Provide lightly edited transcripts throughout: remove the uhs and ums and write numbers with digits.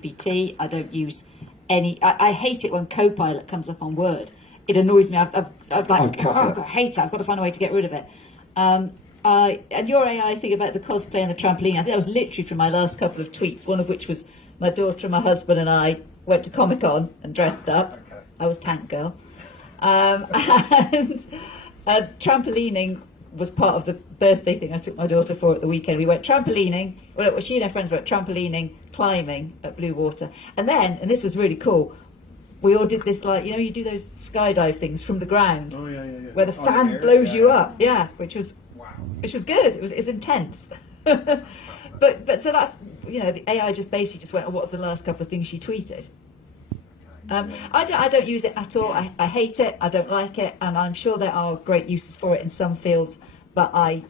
GPT. I don't use any. I hate it when Copilot comes up on Word. It annoys me. I hate it. I've got to find a way to get rid of it. And your AI thing about the cosplay and the trampoline, I think that was literally from my last couple of tweets, one of which was my daughter and my husband and I went to Comic-Con and dressed up. Okay. I was Tank Girl. And trampolining was part of the birthday thing I took my daughter for at the weekend. We went trampolining, well, she and her friends went trampolining, climbing at Blue Water. And then, and this was really cool, we all did this, like, you know, you do those skydive things from the ground. Oh, yeah. Where the fan blows you up. Yeah, which was good. It was intense. but so that's, you know, the AI just basically just went, oh, what's the last couple of things she tweeted? I don't use it at all. I hate it. I don't like it, and I'm sure there are great uses for it in some fields, but I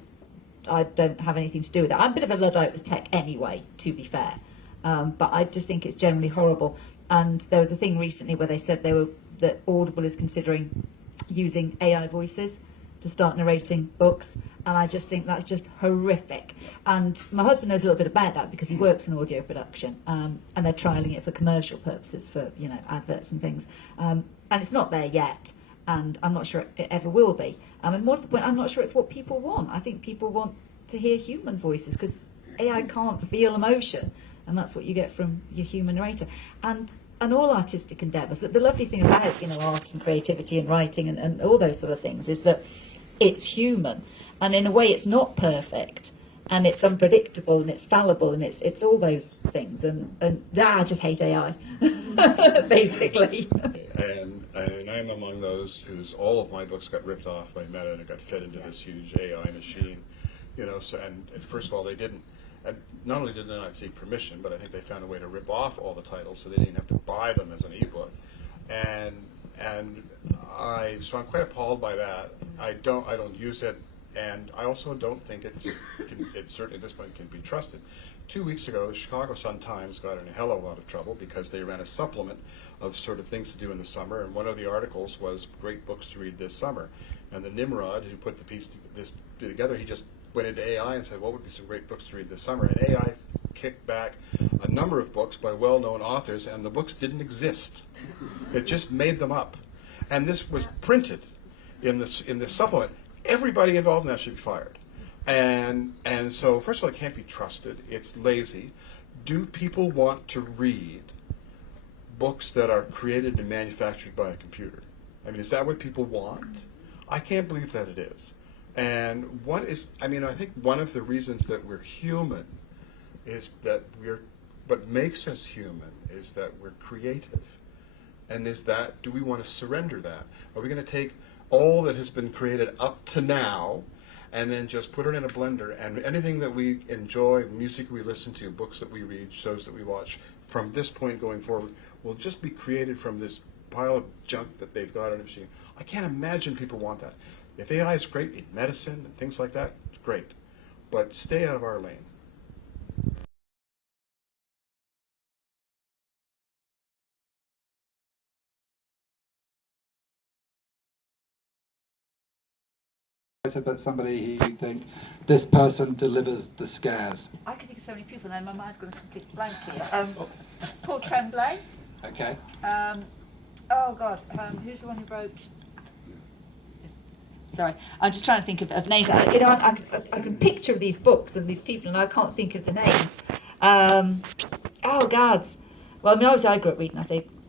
don't have anything to do with it. I'm a bit of a Luddite with tech anyway, to be fair, but I just think it's generally horrible. And there was a thing recently where they said that Audible is considering using AI voices to start narrating books, and I just think that's just horrific. And my husband knows a little bit about that because he works in audio production, and they're trialling it for commercial purposes, for, you know, adverts and things. And it's not there yet, and I'm not sure it ever will be. And more to the point, I'm not sure it's what people want. I think people want to hear human voices because AI can't feel emotion, and that's what you get from your human narrator. And all artistic endeavours. The lovely thing about, you know, art and creativity and writing and all those sort of things is that it's human, and in a way it's not perfect, and it's unpredictable, and it's fallible, and it's all those things, and I just hate AI, basically. And I'm among those whose all of my books got ripped off by Meta and it got fed into this huge AI machine, you know. So and first of all, they didn't. And not only did they not seek permission, but I think they found a way to rip off all the titles, so they didn't have to buy them as an ebook. I'm quite appalled by that. I don't use it, and I also don't think it certainly at this point can be trusted. 2 weeks ago, the Chicago Sun-Times got in a hell of a lot of trouble because they ran a supplement of sort of things to do in the summer, and one of the articles was great books to read this summer. And the Nimrod who put this together, he just went into AI and said, what would be some great books to read this summer? And AI kicked back a number of books by well-known authors, and the books didn't exist. It just made them up. And this was printed in this supplement. Everybody involved in that should be fired. And so, first of all, it can't be trusted. It's lazy. Do people want to read books that are created and manufactured by a computer? I mean, is that what people want? I can't believe that it is. And I think one of the reasons that we're human is that what makes us human is that we're creative. And do we want to surrender that? Are we going to take all that has been created up to now and then just put it in a blender, and anything that we enjoy, music we listen to, books that we read, shows that we watch, from this point going forward, will just be created from this pile of junk that they've got in a machine? I can't imagine people want that. If AI is great in medicine and things like that, it's great. But stay out of our lane. But somebody who you think, this person delivers the scares. I can think of so many people, and my mind's going to complete blank here. Paul Tremblay. Okay. Who's the one who wrote? Sorry, I'm just trying to think of names. You know, I can picture these books and these people, and I can't think of the names. Gods. Well, I mean, obviously I grew up reading.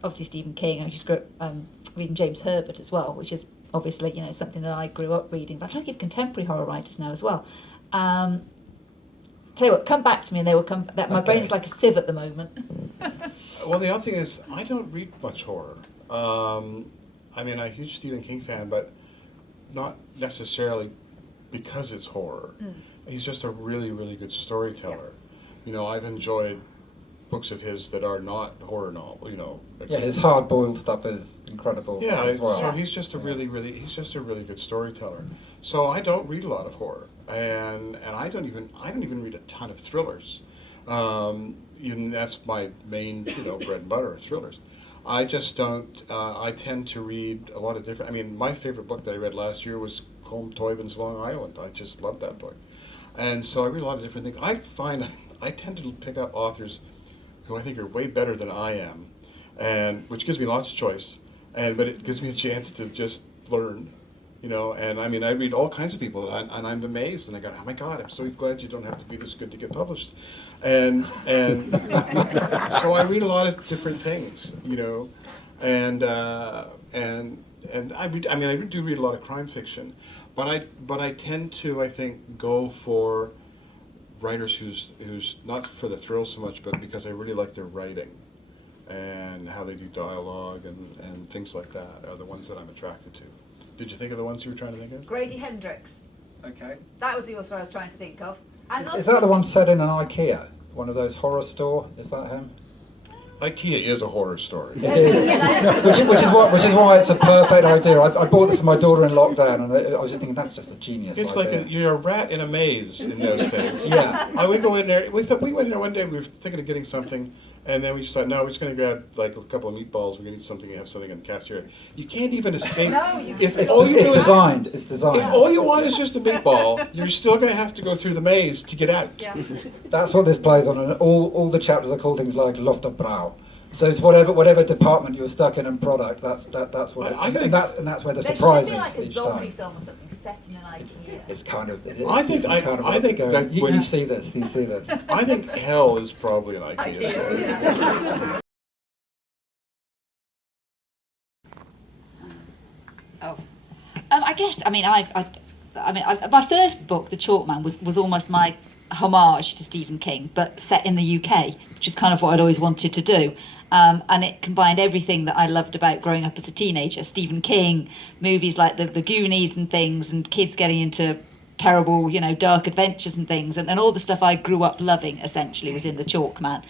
Obviously Stephen King. I just grew up reading James Herbert as well, which is obviously, you know, something that I grew up reading. But I'm trying to think of contemporary horror writers now as well. Tell you what, come back to me, and they will come. My brain is like a sieve at the moment. Well, the other thing is, I don't read much horror. I'm a huge Stephen King fan, but not necessarily because it's horror. He's just a really, really good storyteller. Yeah. You know, I've enjoyed books of his that are not horror novel. You know. Yeah, his hard-boiled stuff is incredible. Yeah, as well. So he's just a really good storyteller. So I don't read a lot of horror, and I don't even read a ton of thrillers. That's my main, bread and butter, thrillers. I just don't. I tend to read a lot of different. I mean, my favorite book that I read last year was Colm Toibin's Long Island. I just loved that book, and so I read a lot of different things. I find I tend to pick up authors who I think are way better than I am, and which gives me lots of choice, but it gives me a chance to just learn. And I mean, I read all kinds of people, and I'm amazed, and I go, oh my God, I'm so glad you don't have to be this good to get published. And so I read a lot of different things, and I do read a lot of crime fiction, but I tend to, I think, go for writers who's not for the thrill so much, but because I really like their writing and how they do dialogue and things like that are the ones that I'm attracted to. Did you think of the ones you were trying to think of? Grady Hendrix. Okay. That was the author I was trying to think of. And Is that the one set in an IKEA? One of those horror store? Is that him? IKEA is a horror story. It is. which is why it's a perfect idea. I bought this for my daughter in lockdown, and I was just thinking that's just a genius It's idea. like you're a rat in a maze in those days. Yeah. I would go in there. We went in there one day. We were thinking of getting something, and then we just thought, no, we're just going to grab like a couple of meatballs. We're going to eat something. You have something in the cafeteria. You can't even escape. No, you if It's, all you it's do is, designed. It's designed. if all you want is just a meatball, you're still going to have to go through the maze to get out. Yeah. That's what this plays on, and all the chapters are called things like Lofterbrouw. So it's whatever department you're stuck in and product. That's what. I think and that's where the There surprise should be like a is each zombie time. film or something set in an IKEA. It's kind of. I think- it's kind of I what's think going. that You when- see this. You see this. I think hell is probably an IKEA story. Yeah. Oh, I guess. My first book, The Chalkman, was almost my homage to Stephen King, but set in the UK, which is kind of what I'd always wanted to do. And it combined everything that I loved about growing up as a teenager: Stephen King, movies like the Goonies and things, and kids getting into terrible, dark adventures and things, and all the stuff I grew up loving essentially was in The Chalkman.